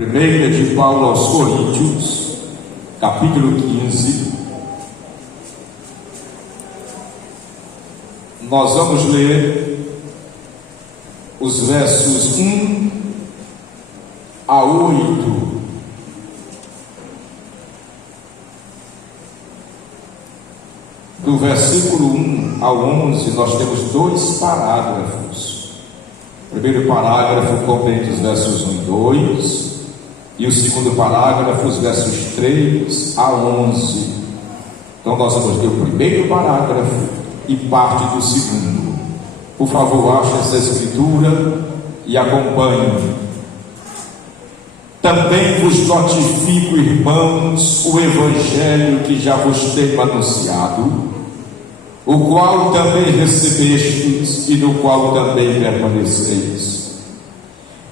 Primeira de Paulo aos Coríntios, capítulo 15. Nós vamos ler os versos 1 a 8. Do versículo 1 ao 11, nós temos dois parágrafos. O primeiro parágrafo compreende os versos 1 e 2, e o segundo parágrafo, os versos 3 a 11. Então nós vamos ler o primeiro parágrafo e parte do segundo. Por favor, ache essa escritura e acompanhe. Também vos notifico, irmãos, o evangelho que já vos tenho anunciado, o qual também recebestes e no qual também permaneceis,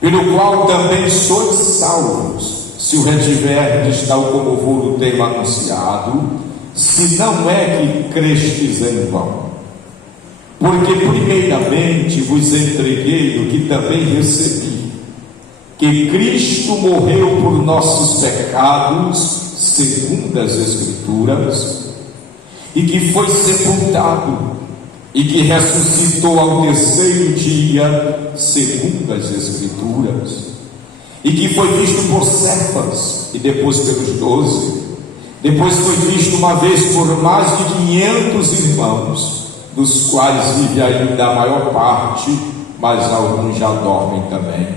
pelo qual também sois salvos, se o retiverdes tal como vos tenho anunciado, se não é que crestes em vão. Porque primeiramente vos entreguei o que também recebi, que Cristo morreu por nossos pecados, segundo as Escrituras, e que foi sepultado, e que ressuscitou ao terceiro dia, segundo as Escrituras, e que foi visto por Cefas, e depois pelos 12, depois foi visto uma vez por mais de 500 irmãos, dos quais vive ainda a maior parte, mas alguns já dormem também.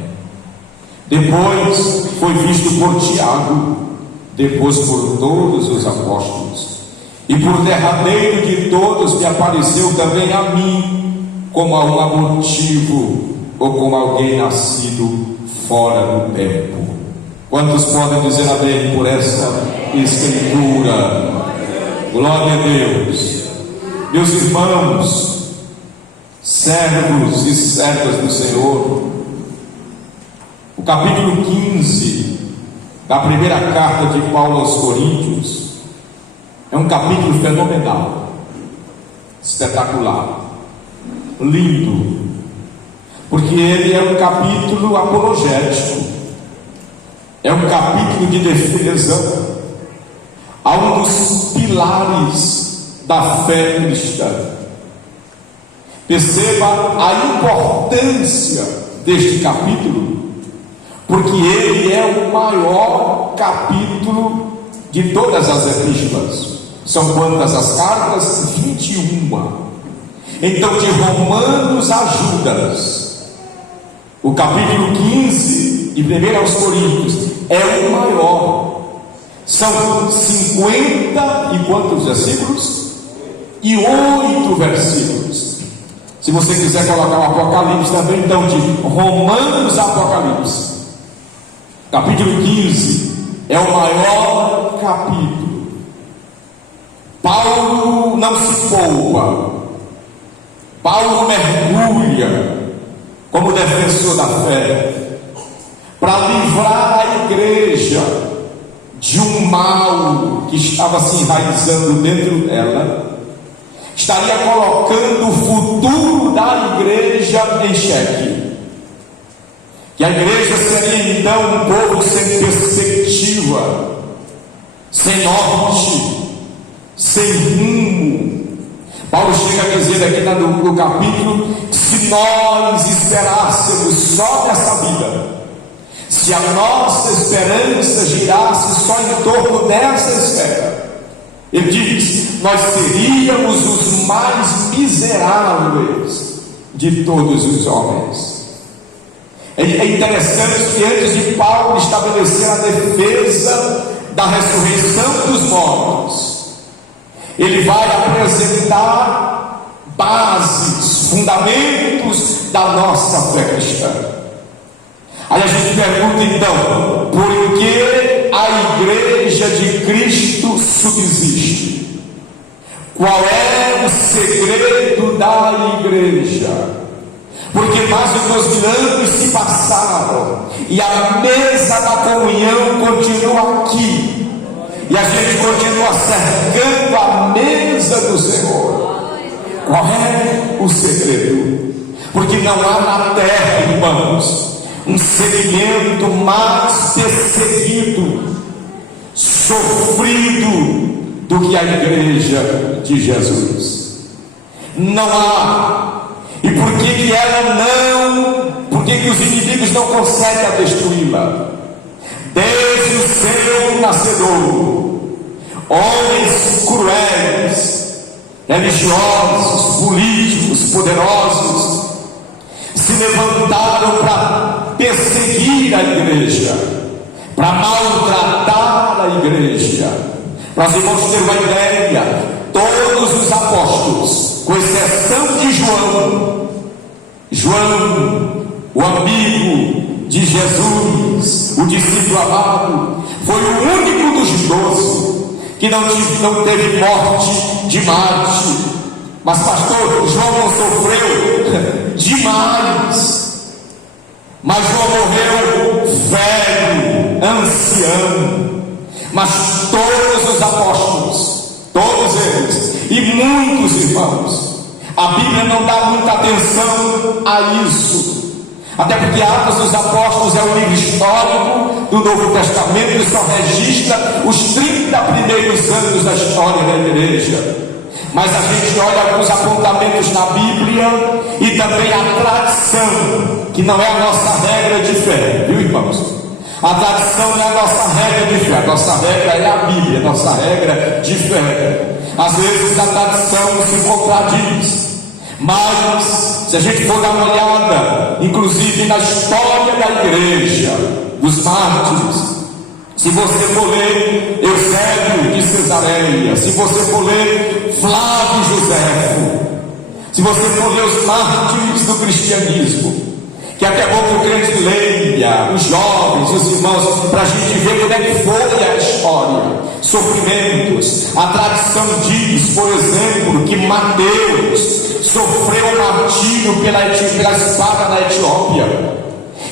Depois foi visto por Tiago, depois por todos os apóstolos, e por derradeiro de todos me apareceu também a mim, como a um abortivo, ou como alguém nascido fora do tempo. Quantos podem dizer amém por essa escritura? Glória a Deus. Meus irmãos, servos e servas do Senhor, o capítulo 15 da primeira carta de Paulo aos Coríntios é um capítulo fenomenal, espetacular, lindo, porque ele é um capítulo apologético, é um capítulo de defesa a um dos pilares da fé cristã. Perceba a importância deste capítulo, porque ele é o maior capítulo de todas as epístolas. São quantas as cartas? 21. Então, de Romanos a Judas, o capítulo 15 de 1 aos Coríntios é o maior. São 50 e quantos versículos? E 8 versículos. Se você quiser colocar o Apocalipse também, então de Romanos a Apocalipse, capítulo 15 é o maior capítulo. Paulo não se poupa, Paulo mergulha como defensor da fé, para livrar a igreja de um mal que estava se enraizando dentro dela, estaria colocando o futuro da igreja em xeque. Que a igreja seria então um povo sem perspectiva, sem norte, sem rumo. Paulo chega a dizer aqui no capítulo que se nós esperássemos só nessa vida, se a nossa esperança girasse só em torno dessa esfera, ele diz, nós seríamos os mais miseráveis de todos os homens. É interessante que antes de Paulo estabelecer a defesa da ressurreição dos mortos, ele vai apresentar bases, fundamentos da nossa fé cristã. Aí a gente pergunta então, por que a igreja de Cristo subsiste? Qual é o segredo da igreja? Porque mais de 2000 anos se passaram e a mesa da comunhão continua aqui, e a gente continua cercando a mesa do Senhor. Qual é o segredo? Porque não há na terra, irmãos, um segmento mais perseguido, sofrido do que a igreja de Jesus. Não há. E por que ela não? Por que os inimigos não conseguem a destruí-la? Desde o seu nascedor, homens cruéis, religiosos, políticos, poderosos, se levantaram para perseguir a igreja, para maltratar a igreja. Para os irmãos terem uma ideia, todos os apóstolos, com exceção de João, o amigo de Jesus, o discípulo amado, foi o único dos 12 que não teve morte de Marte. Mas pastor, João não sofreu demais. Mas João morreu velho, ancião. Mas todos os apóstolos, todos eles, e muitos irmãos, a Bíblia não dá muita atenção a isso. Até porque Atos dos Apóstolos é um livro histórico do Novo Testamento que só registra os 30 primeiros anos da história da igreja. Mas a gente olha alguns apontamentos na Bíblia e também a tradição, que não é a nossa regra de fé, viu, irmãos? A tradição não é a nossa regra de fé, a nossa regra é a Bíblia, a nossa regra de fé. Às vezes a tradição se contradiz, mas se a gente for dar uma olhada, inclusive na história da igreja, dos mártires, se você for ler Eusébio de Cesareia, se você for ler Flávio Joséfo, se você for ler os mártires do cristianismo, que até bom que o crente leia, os jovens, os irmãos, para a gente ver como é que foi a história, sofrimentos. A tradição diz, por exemplo, que Mateus sofreu martírio pela espada na Etiópia,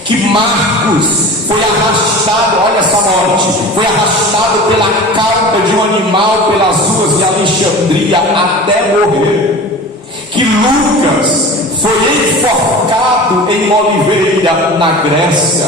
que Marcos foi arrastado, olha essa morte, foi arrastado pela cauda de um animal pelas ruas de Alexandria até morrer, que Lucas foi enforcado em Oliveira, na Grécia.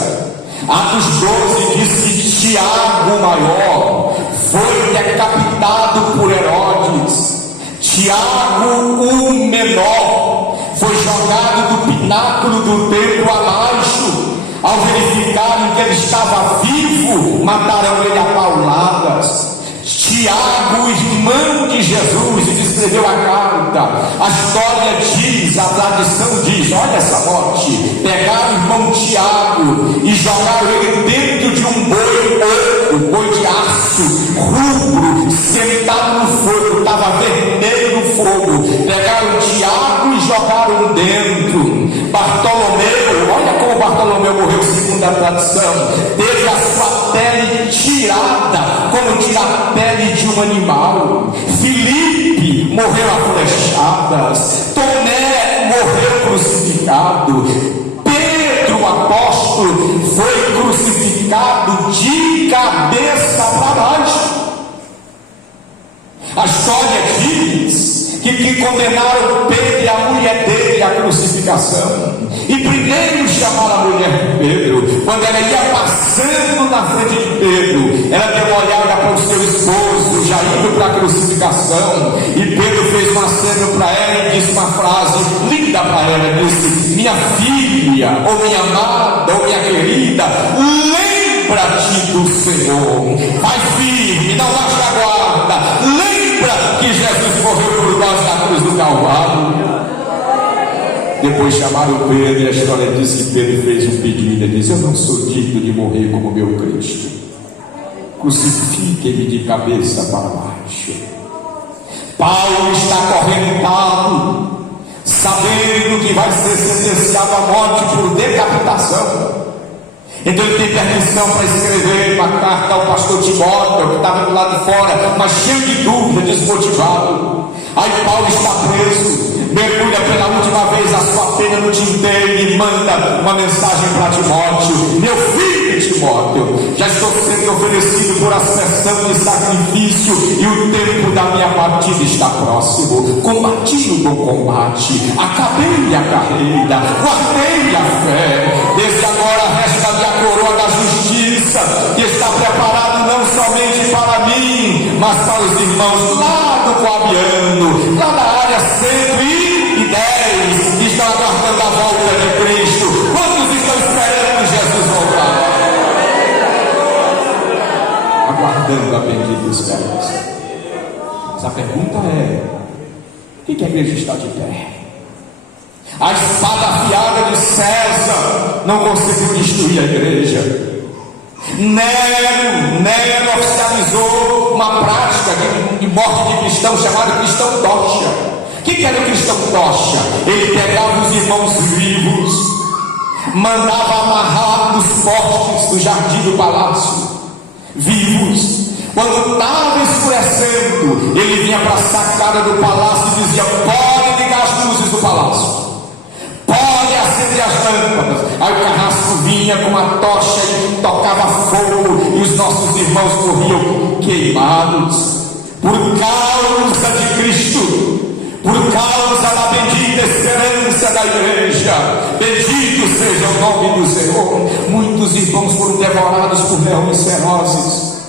Atos 12 diz que Tiago, o maior, foi decapitado por Herodes. Tiago, o menor, foi jogado do pináculo do templo abaixo. Ao verificarem que ele estava vivo, mataram ele a pauladas. Tiago, irmão de Jesus, e escreveu a carta. A história diz, a tradição diz, olha essa morte: pegaram o irmão Tiago e jogaram ele dentro de um boi de aço, rubro, sentado no fogo, estava vermelho no fogo. Pegaram Tiago e jogaram dentro. Bartolomeu, olha como Bartolomeu morreu segundo a tradição, teve a sua pele tirada, como tira a pele de um animal. Filipe morreu a flechadas. Tomé morreu crucificado. Pedro, o apóstolo, foi crucificado de cabeça para baixo. A história diz que condenaram Pedro e a mulher dele à crucificação. E primeiro chamaram a mulher de Pedro. Quando ela ia passando na frente de Pedro, ela deu uma olhada para o seu esposo, já indo para a crucificação. E Pedro fez um aceno para ela e disse uma frase linda para ela: disse, minha filha, ou minha amada, ou minha querida, lembra-te do Senhor. Vai firme, não baixa a guarda. Lembra que Jesus morreu por nós na cruz do Calvário. Depois chamaram Pedro e a história diz que Pedro fez um pedido. Ele disse: eu não sou digno de morrer como meu Cristo. Crucifiquem-me de cabeça para baixo. Paulo está acorrentado, sabendo que vai ser sentenciado à morte por decapitação. Então ele tem permissão para escrever uma carta ao pastor Timóteo, que estava do lado de fora, mas cheio de dúvida, desmotivado. Aí Paulo está preso, mergulha pela última vez a sua pena no tinteiro e manda uma mensagem para Timóteo: meu filho Timóteo, já estou sendo oferecido por aspersão de sacrifício, e o tempo da minha partida está próximo. Combati o bom combate, acabei a carreira, guardei a fé. Desde agora resta-me a coroa da justiça, que está preparado não somente para mim, mas para os irmãos lá do Coabiano, lá da área 110, que estão aguardando a volta de Cristo. Quantos estão esperando Jesus voltar? Aguardando a bendita esperança. Mas a pergunta é: por que a igreja está de pé? A espada afiada de César não conseguiu destruir a igreja. Nero oficializou uma prática de morte de cristão chamada cristão tocha. O que era o cristão tocha? Ele pegava os irmãos vivos, mandava amarrar nos postes do jardim do palácio, vivos. Quando estava escurecendo, ele vinha para a sacada do palácio e dizia: pode ligar as luzes do palácio, pode acender as lâmpadas. Aí o carrasco vinha com uma tocha e tocava fogo, e os nossos irmãos morriam queimados por causa de Cristo, por causa da bendita esperança da igreja. Bendito seja o nome do Senhor. Muitos irmãos foram devorados por leões ferozes,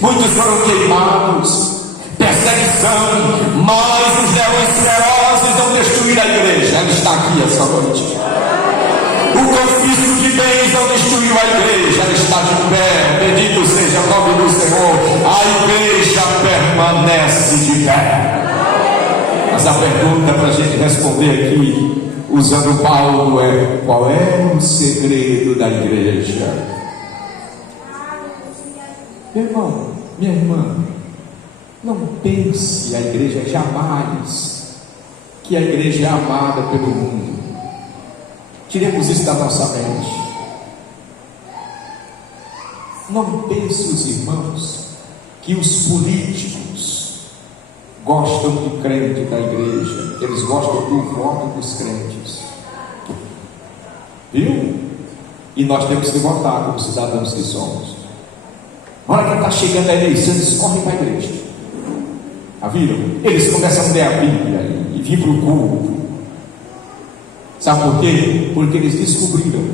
muitos foram queimados, perseguição, mas os leões ferozes não destruíram a igreja. Ela está aqui essa noite. O confisco de bens não destruiu a igreja, ela está de pé. Bendito seja o nome do Senhor. A igreja permanece de pé. Mas a pergunta para a gente responder aqui, usando Paulo, é: qual é o segredo da igreja? Meu irmão, minha irmã, não pense a igreja jamais que a igreja é amada pelo mundo. Tiremos isso da nossa mente. Não pense, os irmãos, que os políticos gostam do crente da igreja, eles gostam do voto dos crentes, viu? E nós temos que votar como cidadãos que somos. Na hora que está chegando a eleição, eles correm para a igreja. Viram? Eles começam a ler a Bíblia e vir para o culto. Sabe por quê? Porque eles descobriram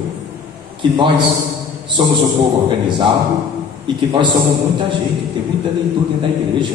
que nós somos um povo organizado e que nós somos muita gente, tem muita leitura dentro da igreja.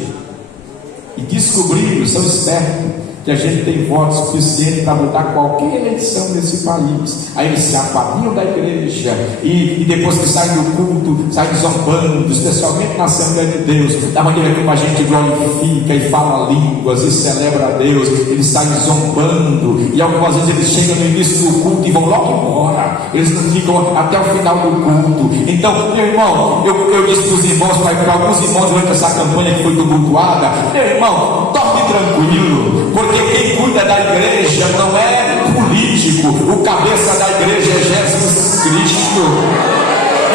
E descobriram, são espertos, que a gente tem voto suficiente para mudar qualquer eleição nesse país. Aí eles se apaliam da igreja e depois que saem do culto, saem zombando, especialmente na Assembleia de Deus, da maneira como a gente glorifica e fala línguas e celebra a Deus. Eles saem zombando e algumas vezes eles chegam no início do culto e vão logo embora. Eles não ficam até o final do culto. Então, meu irmão, eu disse para os irmãos, para alguns irmãos durante essa campanha que foi tumultuada: meu irmão, toque tranquilo, porque quem cuida da igreja não é político, o cabeça da igreja é Jesus Cristo.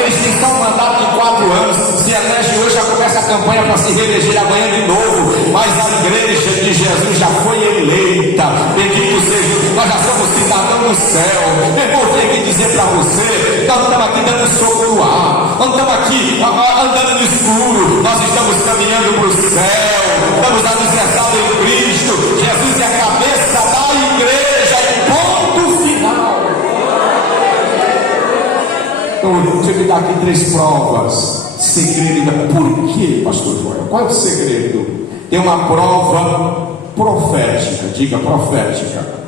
Eles têm só um mandato de 4 anos, se elege hoje, já começa a campanha para se reeleger amanhã de novo, mas a igreja de Jesus já foi eleita. Bendito seja, nós já somos cidadãos do céu. Meu irmão, eu tenho que dizer para você, nós não estamos aqui dando soco no ar, não estamos aqui andando no escuro, nós estamos caminhando para o céu, estamos alicerçados em Cristo. Jesus é a cabeça da igreja, e ponto final. Então, deixa eu te dar aqui 3 provas. Segredo, por quê, pastor Joel? Qual é o segredo? Tem uma prova profética, diga profética.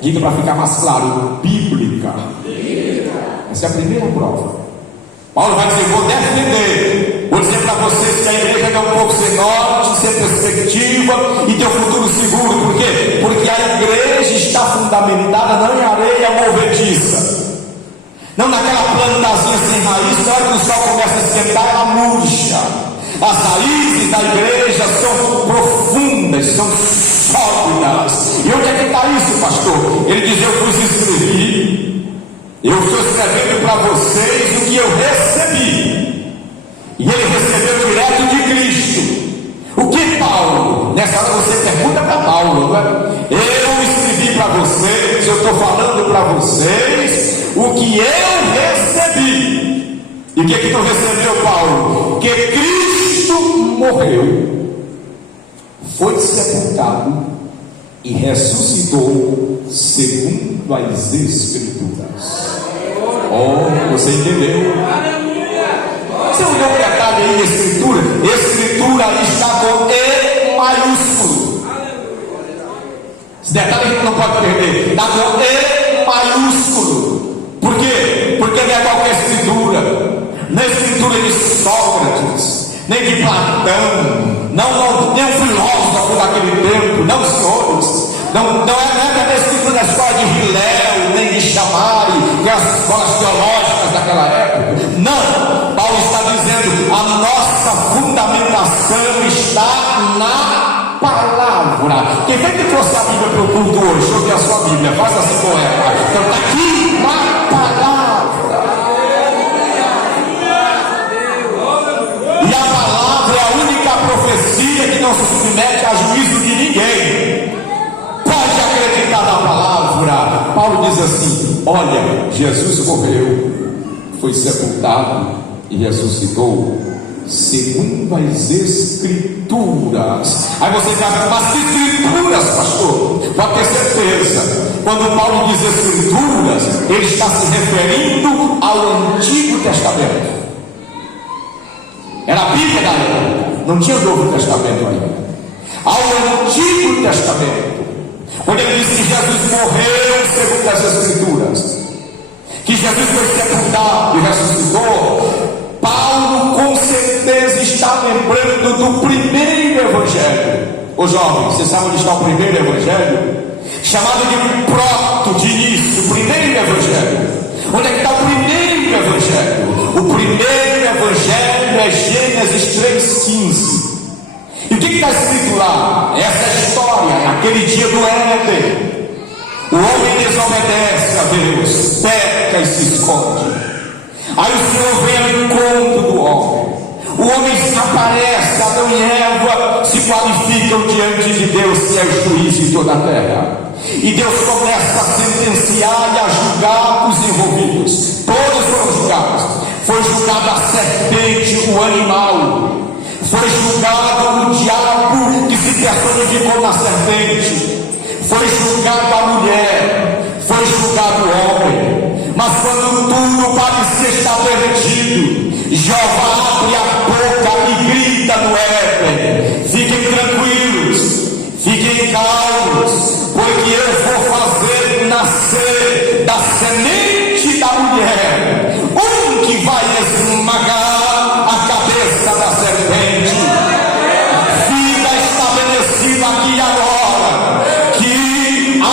Diga para ficar mais claro, bíblica. Essa é a primeira prova. Paulo vai dizer: vou defender, vou dizer para vocês que a igreja é um povo sem norte, sem perspectiva e tem um futuro seguro. Por quê? Porque a igreja está fundamentada não em areia movediça, não naquela plantazinha sem raiz. Na hora que o sol começa a esquentar, ela murcha. As raízes da igreja são profundas, são sólidas. E onde é que está isso, pastor? Ele diz: eu vos escrevi, eu estou escrevendo para vocês o que eu recebi. E ele recebeu direto de Cristo. O que, Paulo? Nessa hora você pergunta para Paulo, não é? Eu escrevi para vocês, eu estou falando para vocês o que eu recebi. E o que tu recebeu, Paulo? Que Cristo morreu, foi sepultado e ressuscitou segundo as Escrituras. Oh, você entendeu? Você olhou o detalhe aí, Escritura? Escritura está com E maiúsculo. Esse detalhe a gente não pode perder. Está com E maiúsculo. Por quê? Porque não é qualquer escritura. Não é escritura de Sócrates, nem de Platão, nem um filósofo daquele tempo, não, senhores. Não é a escritura da escola de Hillel, nem de Shammai, que é as escolas teológicas daquela época. Não, Paulo está dizendo: a nossa fundamentação está na palavra. Quem foi que trouxe a Bíblia para o culto hoje? Deixa eu ver a sua Bíblia, faça assim com ela. Então está aqui na palavra. E a palavra é a única profecia que não se submete a juízo de ninguém. Pode acreditar na palavra. Paulo diz assim: olha, Jesus morreu, foi sepultado e ressuscitou segundo as Escrituras. Aí você diz: mas que Escrituras, pastor? Pode ter certeza, quando Paulo diz Escrituras, ele está se referindo ao Antigo Testamento. Era a Bíblia da época, não tinha o Novo Testamento ainda. Ao Antigo Testamento, quando ele diz que Jesus morreu segundo as Escrituras, que Jesus foi sepultado e ressuscitou, Paulo com certeza está lembrando do primeiro Evangelho. Ô jovem, você sabe onde está o primeiro Evangelho? Chamado de proto, de início, o primeiro Evangelho. Onde é que está o primeiro Evangelho? O primeiro Evangelho é Gênesis 3,15. E o que está escrito lá? Essa é a história, naquele dia do Éden. O homem desobedece a Deus, peca e se esconde. Aí o Senhor vem ao encontro do homem. O homem desaparece, Adão e Eva se qualificam diante de Deus, que é o juiz de toda a terra. E Deus começa a sentenciar e a julgar os envolvidos. Todos foram julgados. Foi julgado a serpente, o animal. Foi julgado o diabo que se personificou na serpente. Foi julgado a mulher. Foi julgado o homem. Mas quando tudo parecia estar perdido, Jeová abre a boca e grita no Éden: fiquem tranquilos, fiquem calmos, porque eu vou fazer nascer da semente da mulher um que vai esmagar a cabeça da serpente. Fica estabelecido aqui agora que a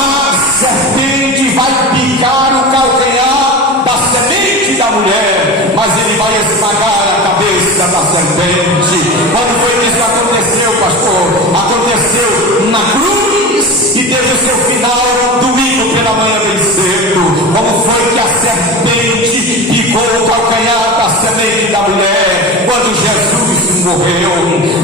serpente vai picar o calcanhar da semente da mulher, mas ele vai esmagar a cabeça da serpente. Quando foi que isso aconteceu, pastor? Aconteceu na cruz e teve o seu final domingo pela manhã bem cedo. Como foi que a serpente picou o calcanhar da semente da mulher quando Jesus morreu?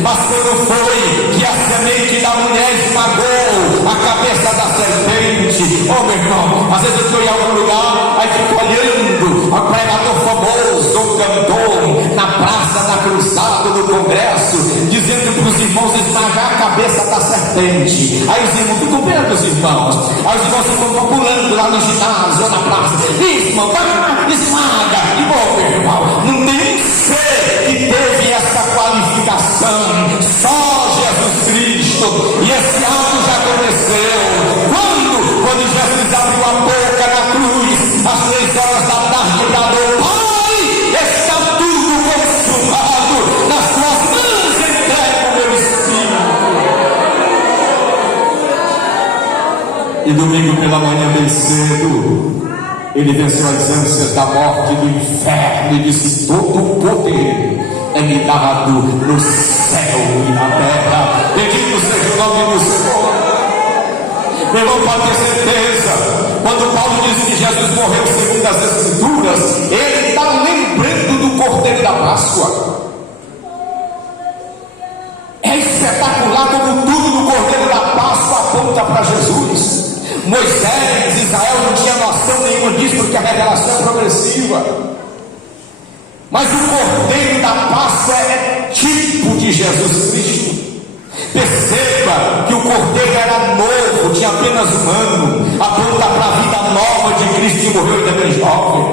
Mas quando foi que a semente da mulher esmagou a cabeça da serpente? Oh meu irmão, às vezes eu estou em algum lugar, aí fico olhando a pregador famoso, ou cantor, na praça, na cruzada, no congresso, dizendo para os irmãos esmagar a cabeça da serpente. Aí os irmãos ficam vendo os irmãos. Aí os irmãos ficam pulando lá no ginásio ou na praça. Isso, irmão, vai, esmaga. E bom, meu irmão, não tem um ser que teve essa qualificação. Só Jesus Cristo. E esse ato já aconteceu. Quando Jesus abriu a boca na cruz, às 3 horas da tarde, bradou: Pai, está tudo consumado. Nas tuas mãos entrego o meu espírito. E domingo pela manhã bem cedo, ele venceu as ânsias da morte, do inferno, e disse: todo o poder é me dado no céu e na terra. Bendito seja o nome do Senhor. Meu irmão, pode ter certeza, quando Paulo diz que Jesus morreu segundo as Escrituras, ele está lembrando do Cordeiro da Páscoa. É espetacular como tudo do Cordeiro da Páscoa aponta para Jesus. Moisés, Israel não tinha noção nenhuma disso, porque a revelação é progressiva. Mas o Cordeiro da Páscoa é tipo de Jesus Cristo. Perceba que o Cordeiro era novo, tinha apenas um ano, aponta para a vida nova de Cristo que morreu ainda bem jovem.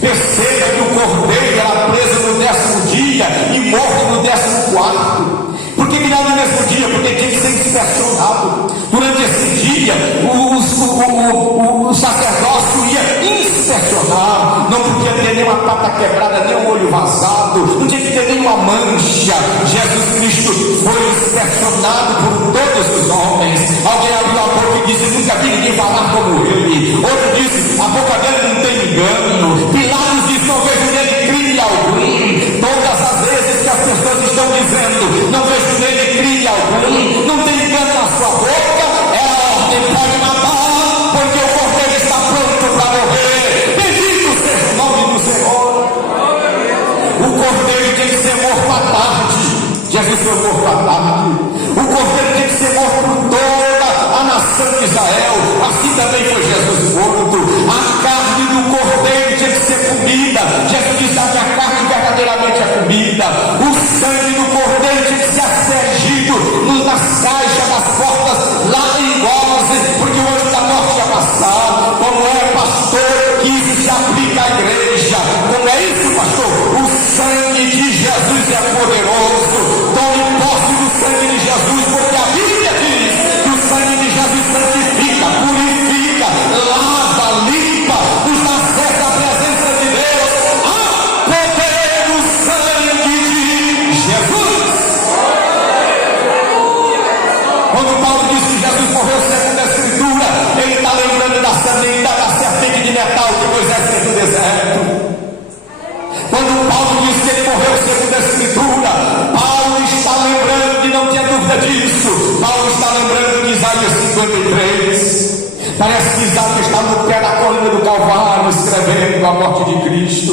Perceba que o Cordeiro era preso no 10º dia e morto no 14º. Por que não no mesmo dia? Porque tinha que ser inspecionado. Durante esse dia, o sacerdócio ia inspecionar. Não podia ter nenhuma pata quebrada, nem um olho vazado, não tinha que ter nenhuma mancha. Jesus Cristo foi inspecionado por todos os homens. Alguém abriu a boca e disse: nunca vi ninguém falar como ele. Outro disse: a boca dele não tem engano. Pilatos disse: não vejo nele crime algum. Todas as vezes que as pessoas estão dizendo: não vejo nele crime algum, não tem engano na sua boca, é a ordem: pode matar, porque o Cordeiro está pronto para morrer. Bendito seja o nome do Senhor. O Cordeiro tem que ser morto à tarde. Jesus foi morto à tarde. O Cordeiro tem que ser morto por toda a nação de Israel. Assim também foi Jesus morto. A carne do Cordeiro tinha que ser comida. Jesus disse: a minha carne verdadeiramente é comida. O sangue do Cordeiro tinha que ser aspergido nas caixas das portas lá em Gómez, porque o anjo da morte ia passar. Como é, pastor, que isso se aplica à igreja? Como é isso, pastor? O sangue de Jesus é poderoso. Tome posse do sangue de Jesus, porque a Bíblia diz que o sangue de Jesus santifica, purifica, lava, limpa, nos dá acesso à presença de Deus. Há poder no sangue de Jesus. Quando Paulo diz que Jesus morreu segundo a Escritura, ele está lembrando da serpente de metal que Moisés fez no deserto. Quando Paulo diz que ele morreu segundo a Escritura, Paulo está lembrando, e não tinha dúvida disso, Paulo está lembrando de Isaías 53. Parece que Isaías está no pé da colina do Calvário, escrevendo a morte de Cristo.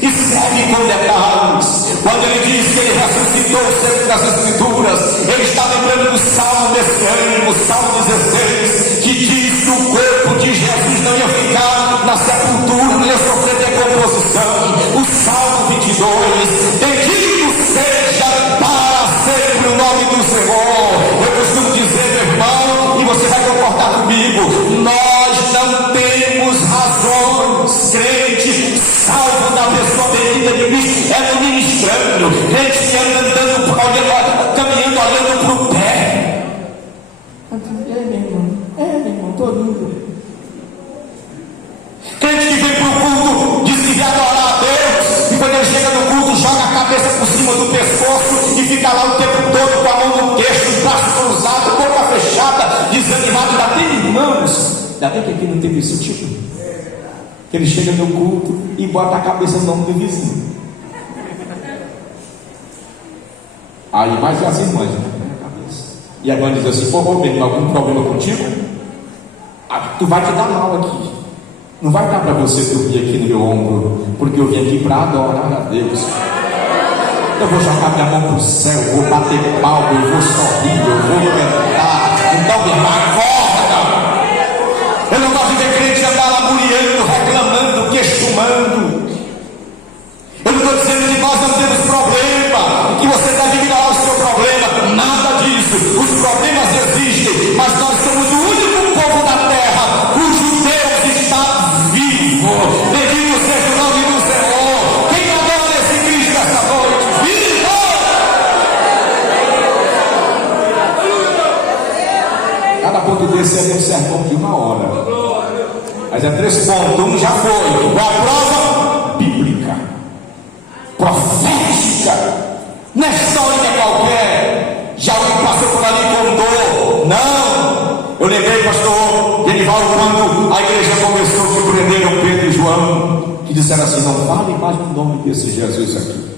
E segue com detalhes. Quando ele diz que ele ressuscitou segundo as Escrituras, ele está lembrando do Salmo messiânico, o Salmo 16, que diz que o corpo de Jesus não ia ficar na sepultura, não ia sofrer decomposição. O Salmo 22: bendito seja para sempre o nome do Senhor. Eu costumo dizer, meu irmão, e você vai concordar comigo, nós não temos razões. Crente salvo da pessoa bendita de Cristo é no ministrando. Crente que anda andando, caminhando, olhando para o pé. Meu irmão, estou lindo. Crente que vem para o culto, diz que vai adorar a Deus, e quando ele chega no culto, joga a cabeça por cima do pescoço e fica lá o tempo todo com a mão no queixo, os braços cruzados, boca fechada, desanimado. Ainda tem irmãos, ainda bem que aqui não teve esse tipo, que ele chega no culto e bota a cabeça no ombro do vizinho. Aí mais as irmãs, né? E a irmã diz assim: pô, Roberto, algum problema contigo? Tu vai te dar mal aqui. Não vai dar para você dormir aqui no meu ombro, porque eu vim aqui para adorar a Deus. Eu vou jogar minha mão para o céu, vou bater palma, eu vou sorrir, eu vou cantar. Então, minha irmã, acorda! Eu não gosto de ver crente andar lamuriando, reclamando, queixumando. Eu não estou dizendo que nós não temos problema, que você deve ignorar o seu problema. Nada disso. Os problemas existem, mas nós somos o único povo da terra cujo Deus está vivo. Bendito seja o nome do Senhor. Quem adora esse Cristo essa noite? Viva! Cada ponto desse é um sermão de 1 hora. Mas é 3 pontos. Um já foi. A prova bíblica, profética. Não é história qualquer. Já alguém passou por ali e contou. Não. Eu lembrei, pastor Genivaldo, quando a igreja começou, que prenderam Pedro e João, que disseram assim: não fale mais no nome desse Jesus aqui.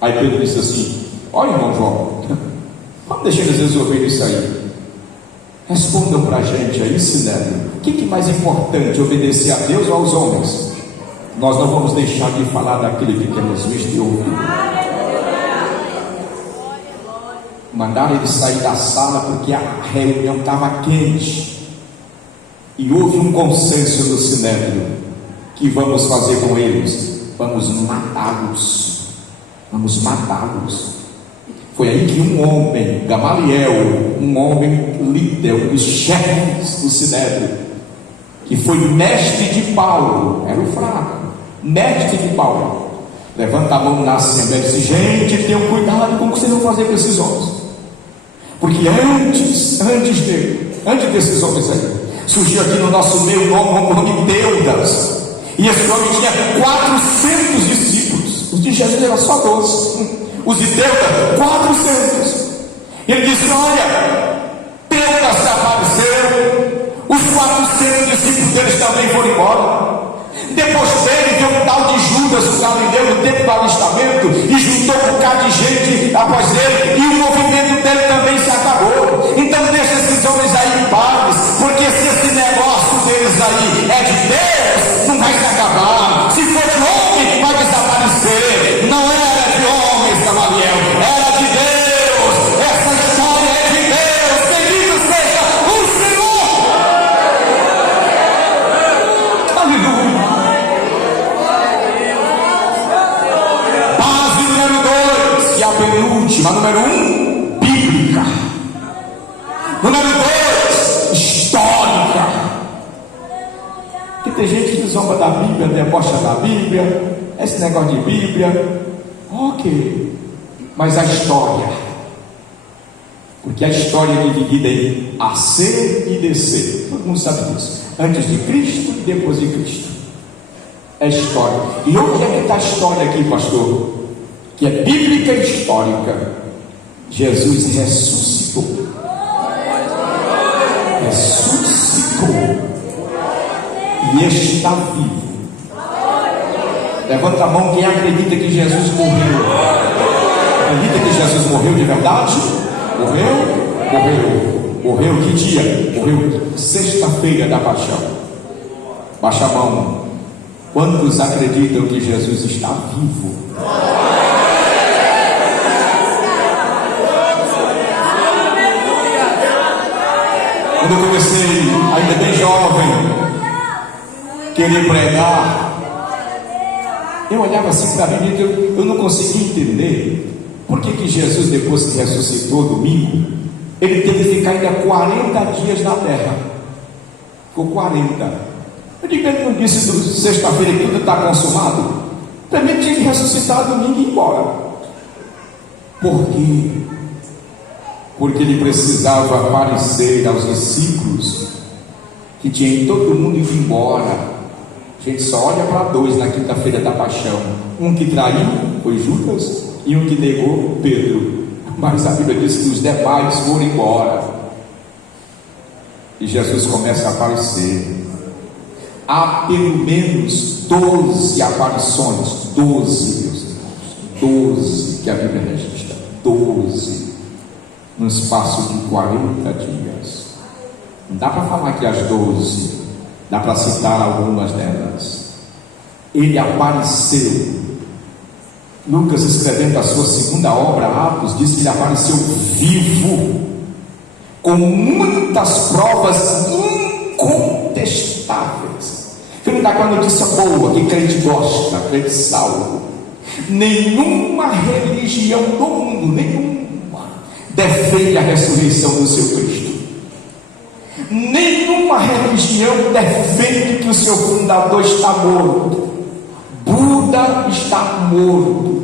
Aí Pedro disse assim: olha, irmão João, vamos deixar eles resolverem isso aí. Respondam para a gente aí, Sinédrio, o que é mais importante, obedecer a Deus ou aos homens? Nós não vamos deixar de falar daquele que temos visto e ouvido. Mandaram ele sair da sala porque a reunião estava quente. E houve um consenso no Sinédrio: que vamos fazer com eles? vamos matá-los. Vamos matá-los. Foi aí que um homem, Gamaliel, um homem líder, um dos chefes do Sinédrio, que foi mestre de Paulo, era o fraco, mestre de Paulo, levanta a mão na assembleia e diz: gente, tenham cuidado com o que vocês vão fazer com esses homens, porque antes desses homens aí, surgiu aqui no nosso meio o nome Teudas, e esse homem tinha 400 discípulos. Os de Jesus eram só 12. Os de Teudas, 400. Ele disse: olha, Teudas se apareceu, os 400 discípulos deles também foram embora. Depois dele veio um tal de Judas, o Galileu, no tempo do alistamento, e juntou um bocado de gente após ele, e o movimento dele também se acabou. Então deixa esses homens aí em paz, porque se esse negócio deles aí é de Deus, não vai se acabar. Se for de homem, vai desaparecer. Não era de homens, Gamaliel, era de Deus. Essa história é de Deus. Bendito seja o Senhor. Aleluia. Base número 2, que é a penúltima. Número 1, bíblica. Número 2, histórica. Porque tem gente que zomba da Bíblia, debocha da Bíblia, esse negócio de Bíblia, ok, mas a história, porque a história é dividida em AC e DC, todo mundo sabe disso, antes de Cristo e depois de Cristo, é história. E onde é que está a história aqui, pastor? Que é bíblica e histórica. Jesus ressuscitou. E está vivo. Levanta a mão quem acredita que Jesus morreu. Acredita que Jesus morreu de verdade? Morreu que dia? Morreu sexta-feira da paixão. Baixa a mão. Quantos acreditam que Jesus está vivo? Quando eu comecei, ainda bem jovem, querer pregar, eu olhava assim para mim e eu não conseguia entender por que Jesus, depois que ressuscitou domingo, ele teve que ficar ainda 40 dias na terra. Ficou 40. Eu digo, ele não disse sexta-feira que tudo está consumado? Também tinha que ressuscitar domingo e ir embora. Por quê? Porque ele precisava aparecer aos discípulos que tinha todo mundo ido embora. A gente só olha para 2 na quinta-feira da paixão. Um que traiu foi Judas e um que negou, Pedro. Mas a Bíblia diz que os demais foram embora. E Jesus começa a aparecer. Há pelo menos 12 aparições. 12, meus irmãos. 12 que a Bíblia registra. 12. No espaço de 40 dias. Não dá para falar que as 12. Dá para citar algumas delas. Ele apareceu. Lucas, escrevendo a sua segunda obra, Atos, diz que ele apareceu vivo, com muitas provas incontestáveis. Filho, dá com a notícia boa que crente gosta, crente salvo. Nenhuma religião do mundo, nenhuma, defende a ressurreição do seu Cristo. Nenhuma religião defende que o seu fundador está morto. Buda está morto.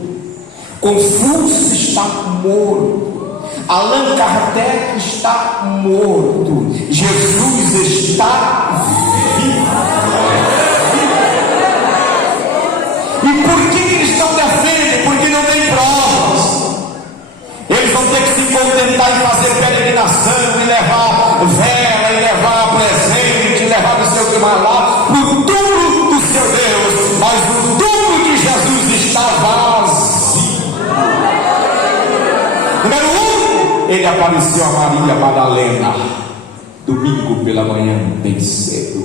Confúcio está morto. Allan Kardec está morto. Jesus está vivo. E por que eles não defendem? Porque não tem provas. Eles vão ter que se contentar em fazer peregrinação e levar vela, e levar presente, e levar não sei o que mais lá, pro túmulo do seu Deus. Mas o túmulo de Jesus está vazio. Número 1, ele apareceu a Maria Madalena, domingo pela manhã, bem cedo.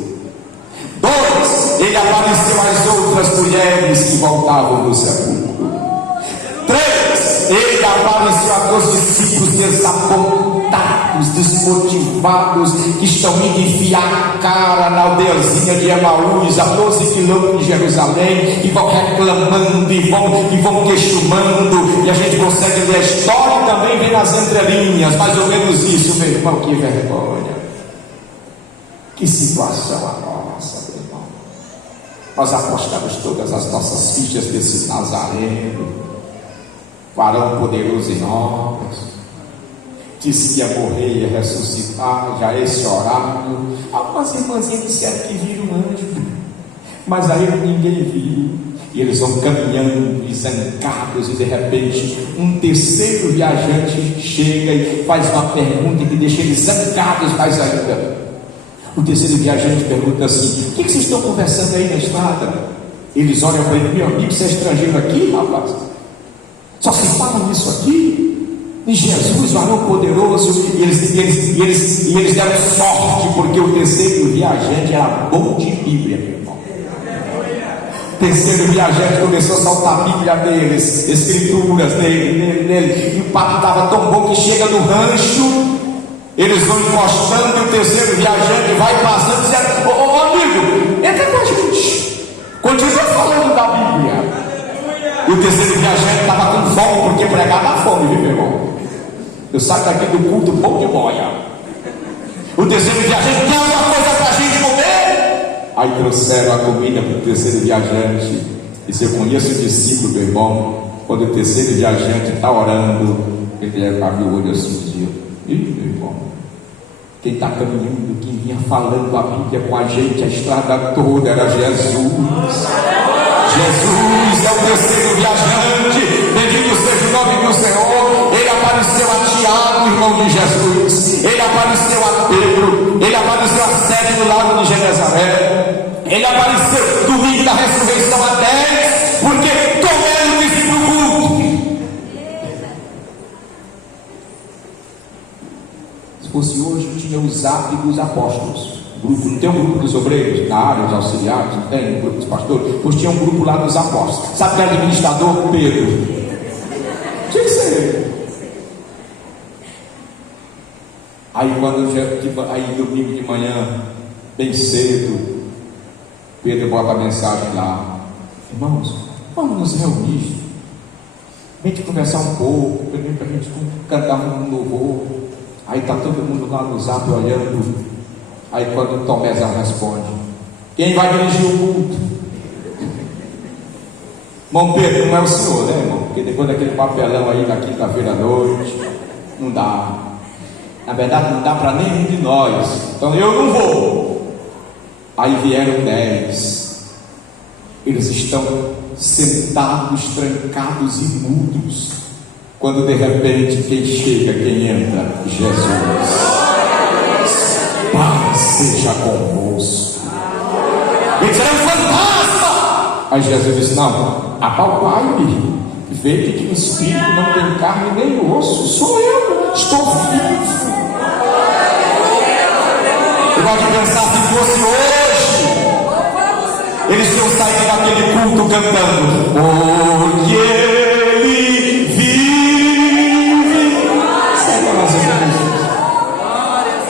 2, ele apareceu às outras mulheres que voltavam do sepulcro. 3, ele apareceu a 2 discípulos desapontado. debilitados, desmotivados, que estão indo enfiar a cara na aldeiazinha de Emaús, a 12 quilômetros de Jerusalém, e vão reclamando, e vão questionando, e a gente consegue ler a história e também ver nas entrelinhas, mais ou menos isso, meu irmão. Que vergonha, que situação a nossa, meu irmão. Nós apostamos todas as nossas fichas desse Nazareno, varão poderoso em obras, disse que ia morrer e ia ressuscitar, já esse horário. Algumas irmãzinhas disseram que viram um anjo, mas aí ninguém viu. E eles vão caminhando e zancados, e de repente um terceiro viajante chega e faz uma pergunta que deixa eles zancados mais ainda. O terceiro viajante pergunta assim: o que vocês estão conversando aí na estrada? Eles olham para ele: meu amigo, você é estrangeiro aqui, rapaz? Só se fala nisso aqui, em Jesus, varão poderoso. E eles deram sorte, porque o terceiro viajante era bom de Bíblia, meu irmão. O terceiro viajante começou a soltar a Bíblia deles, escrituras dele, e o papo estava tão bom que chega no rancho, eles vão encostando, e o terceiro viajante vai passando, dizendo: ô amigo, entra com a gente, continua falando da Bíblia. E o terceiro viajante estava com fome, porque pregar dá fome, viu, meu irmão? Eu saio daqui do culto bom de boia. O terceiro viajante: tem alguma coisa para a gente comer? Aí trouxeram a comida para o terceiro viajante. E se eu conheço o discípulo, meu irmão, quando o terceiro viajante está orando, ele abre o olho assim e diz: ih, meu irmão, quem está caminhando, quem vinha falando a Bíblia com a gente a estrada toda era Jesus. Jesus é o terceiro viajante, bendito seja o nome do Senhor. Ele apareceu a Tiago, irmão de Jesus, ele apareceu a Pedro, ele apareceu a 7 no lago de Genezaré, ele apareceu domingo da ressurreição a 10, porque Tomé não disse para o culto. Se fosse hoje, tinha o zap dos apóstolos. Grupo, não tem um grupo dos obreiros, na área, dos auxiliares, não tem um grupo dos pastores, pois tinha um grupo lá dos apóstolos. Sabe que é administrador? Pedro. Tinha que ser ele. Aí domingo de manhã, bem cedo, Pedro bota a mensagem lá: irmãos, vamos nos reunir, a gente conversar um pouco, para a gente cantar um louvor. Aí está todo mundo lá no zap olhando. Aí quando Tomé responde: quem vai dirigir o culto? Irmão Pedro, não é o senhor, né, irmão? Porque depois daquele papelão aí na quinta-feira à noite, não dá. Na verdade, não dá para nenhum de nós. Então eu não vou. Aí vieram 10. Eles estão sentados, trancados e mudos. Quando de repente quem chega, quem entra? Jesus. Pai seja convosco. Eles eram fantasma. Aí Jesus disse: não, apalpai-me, veja que o Espírito não tem carne nem osso, sou eu, estou vivo. Eu gosto de pensar, se fosse hoje, eles tinham saído daquele culto cantando: porque ele vive.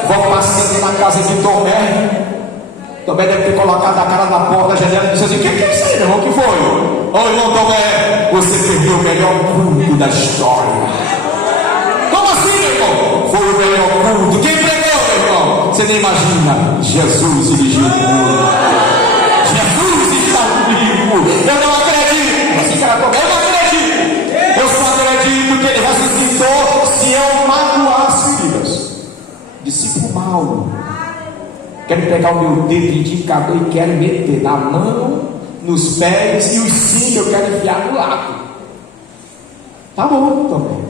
Vão passando na casa de Tomé. Tomé deve ter colocado a cara na porta da janela e disse assim: o que é isso aí, meu irmão? O que foi? Ô irmão Tomé, você perdeu o melhor culto da história. Como assim, meu irmão? Foi o melhor culto. Quem pregou, meu irmão? Você nem imagina. Jesus dirigiu o culto. Jesus está comigo. Eu não acredito. Assim, cara, Tomé, eu não acredito. Eu só acredito que ele ressuscitou se eu magoar as feridas. Discípulo mau. Quero pegar o meu dedo indicador e quero meter na mão, nos pés, e os cinco eu quero enfiar no lado. Tá bom também.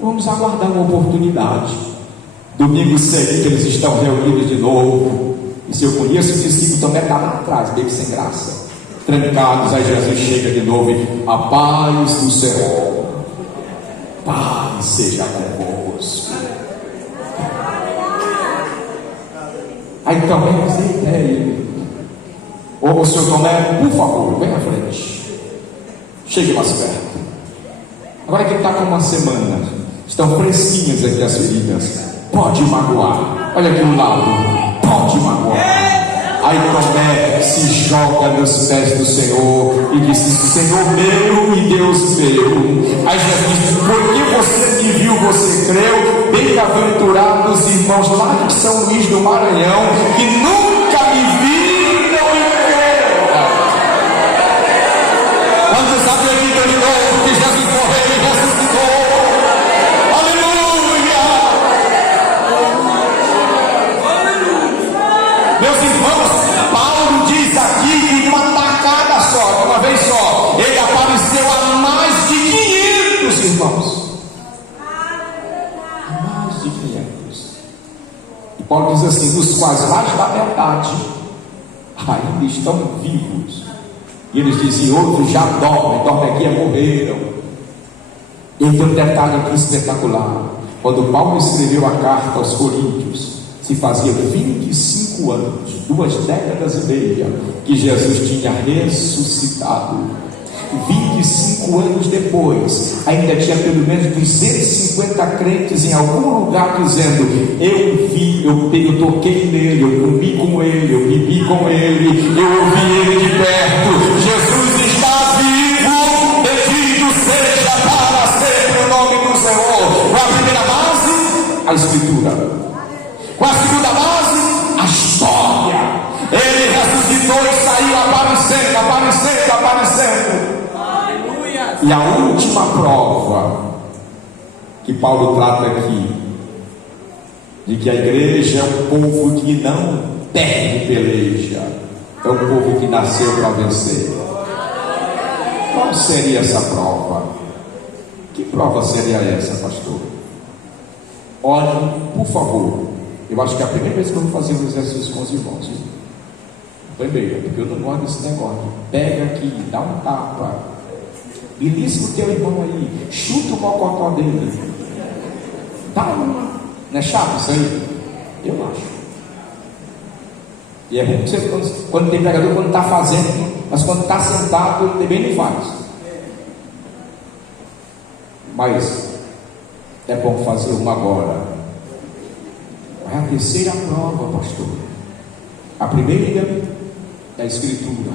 Vamos aguardar uma oportunidade. Domingo seguinte eles estão reunidos de novo. E se eu conheço o discípulo, também está lá atrás, meio sem graça, trancados. Aí Jesus chega de novo e: a paz do Senhor, paz seja convosco. Aí também você ideia. Ô senhor Tomé, por favor, vem à frente. Chegue mais perto. Agora que está com uma semana, estão fresquinhas aqui as feridas. pode magoar. Olha aqui o lado, pode magoar. Aí Tomé se joga nos pés do Senhor e diz: Senhor meu e Deus meu. Aí Jesus diz: porque você me viu, você creu. Bem-aventurados irmãos lá de São Luís do Maranhão, que nunca me viram e creram. Quantos sabem aqui de novo que Jesus morreu e ressuscitou? Aleluia! Meus irmãos, Paulo diz aqui que numa tacada só, de uma vez só, ele apareceu a mais de 500 irmãos. Mais de 500. E Paulo diz assim: dos quais mais da metade ainda estão vivos. E eles diziam: outros já dormem aqui é morreram. E tem um detalhe aqui espetacular. Quando Paulo escreveu a carta aos Coríntios, se fazia 25 anos, 2 décadas e meia, que Jesus tinha ressuscitado. 25 anos depois, ainda tinha pelo menos 250 crentes em algum lugar dizendo: eu vi, eu toquei nele, eu comi com ele, eu bebi com ele, eu ouvi ele de perto. Jesus está vivo, bendito seja para sempre o nome do Senhor. Qual a primeira base? A Escritura. Qual a segunda base? A história. Ele ressuscitou e saiu aparecendo. E a última prova que Paulo trata aqui, de que a igreja é um povo que não perde peleja, é um povo que nasceu para vencer. Qual seria essa prova? Que prova seria essa, pastor? Olhe, por favor. Eu acho que é a primeira vez que eu vou fazer um exercício com os irmãos. Primeiro, porque eu não gosto desse negócio. Pega aqui, dá um tapa, belisca o teu irmão aí, chuta o mocotó dele, dá uma. Não é chato isso aí? Eu acho. E é ruim que você, quando tem pregador, quando está fazendo, mas quando está sentado, ele também não faz. Mas é bom fazer uma agora. É a terceira prova, pastor. A primeira é a Escritura,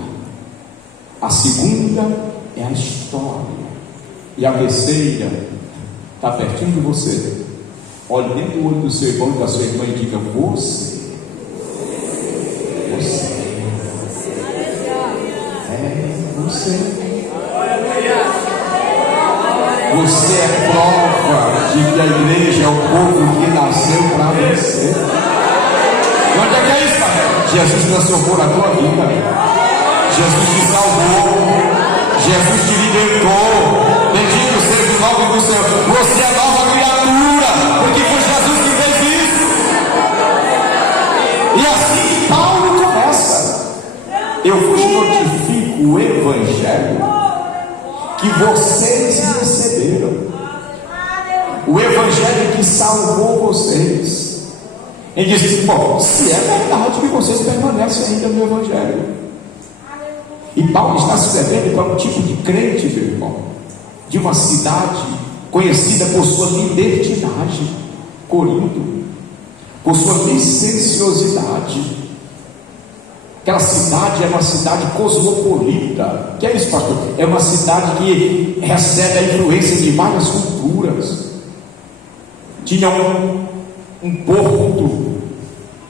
a segunda é a história, e a terceira está pertinho de você. Olhe dentro do olho do seu irmão e da sua irmã e diga: você é você é prova de que a igreja é o povo que nasceu para vencer. E onde é que é isso, Pai? Jesus transformou a tua vida, Jesus te salvou, Jesus te libertou. Bendito seja o nome do Senhor. Você é nova criatura, porque foi Jesus que fez isso. E assim Paulo começa: eu vos notifico o evangelho que vocês receberam, o evangelho que salvou vocês. Ele diz: bom, se é verdade que vocês permanecem ainda no evangelho. E Paulo está escrevendo para um tipo de crente, meu irmão, de uma cidade conhecida por sua libertinagem, Corinto, por sua licenciosidade. Aquela cidade é uma cidade cosmopolita. Que é isso, pastor? É uma cidade que recebe a influência de várias culturas. Tinha um porto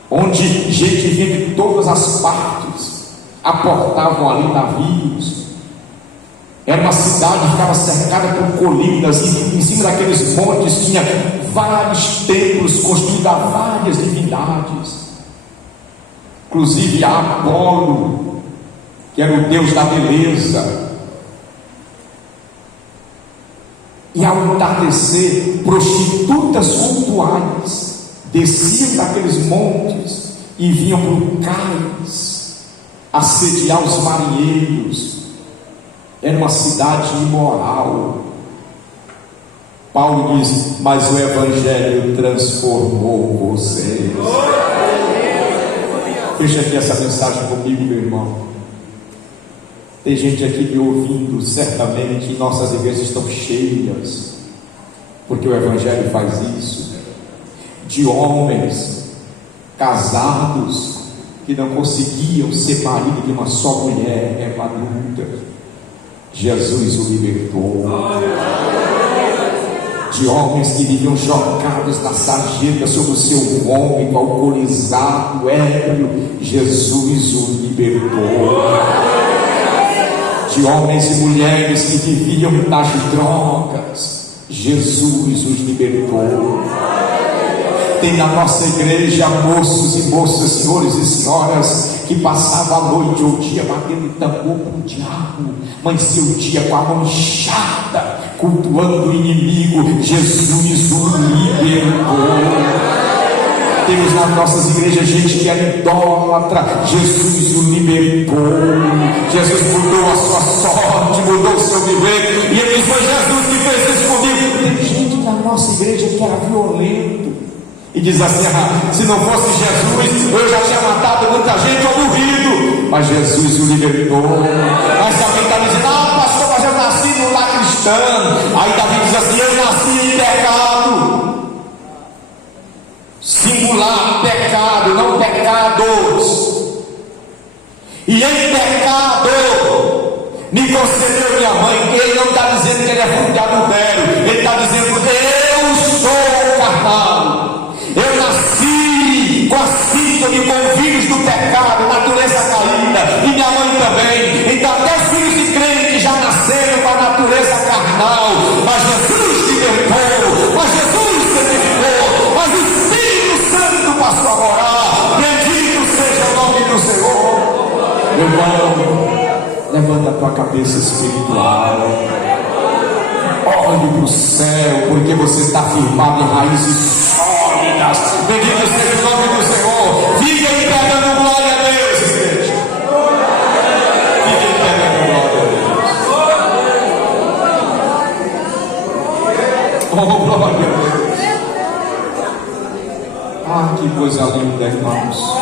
onde gente vinha de todas as partes, aportavam ali navios. Era uma cidade que ficava cercada por colinas, e em cima daqueles montes tinha vários templos construídos a várias divindades, inclusive a Apolo, que era o deus da beleza. E ao entardecer, prostitutas cultuais desciam daqueles montes e vinham para o cais assediar os marinheiros. Era uma cidade imoral. Paulo diz: mas o evangelho transformou vocês. Fecha aqui essa mensagem comigo, meu irmão. Tem gente aqui me ouvindo, certamente nossas igrejas estão cheias, porque o evangelho faz isso. de homens casados que não conseguiam ser marido de uma só mulher, Eva adulta. Jesus o libertou. De homens que viviam jogados na sarjeta sobre o seu vômito, alcoolizado, ébrio, Jesus o libertou. De homens e mulheres que viviam nas drogas, Jesus os libertou. Tem na nossa igreja moços e moças, senhores e senhoras, que passavam a noite ou o dia batendo tambor para o diabo, mas seu dia com a mão inchada, cultuando o inimigo. Jesus o libertou. Temos nas nossas igrejas gente que era idólatra, Jesus o libertou. Jesus mudou a sua sorte, mudou o seu viver, e ele disse: foi Jesus que fez isso comigo. Tem gente na nossa igreja que era violento e diz assim: se não fosse Jesus, eu já tinha matado muita gente ou morrido. Mas Jesus o libertou. Mas alguém está dizendo: pastor, mas eu nasci no lar cristão. Aí Davi diz assim: eu nasci em pecado. Singular, pecado, não pecados. E em pecado me concedeu minha mãe. Ele não está dizendo que ele é fruto de adultério. Ele está dizendo: eu sou carnal. Eu nasci com a síndrome, com vírus do pecado, natureza caída, e minha mãe também. Então até os filhos de crente já nasceram com a natureza carnal. Mas Jesus libertou, mas Jesus santificou, mas o Espírito Santo passou a morar. Bendito seja o nome do Senhor. Meu irmão, levanta a tua cabeça espiritual, olhe para o céu, porque você está firmado em raízes sólidas. Bendito seja o nome do Senhor. Fica em pé dando glória a Deus, igreja. Fica em pé dando glória a Deus. Oh, glória a Deus. Ah, que coisa linda, irmãos.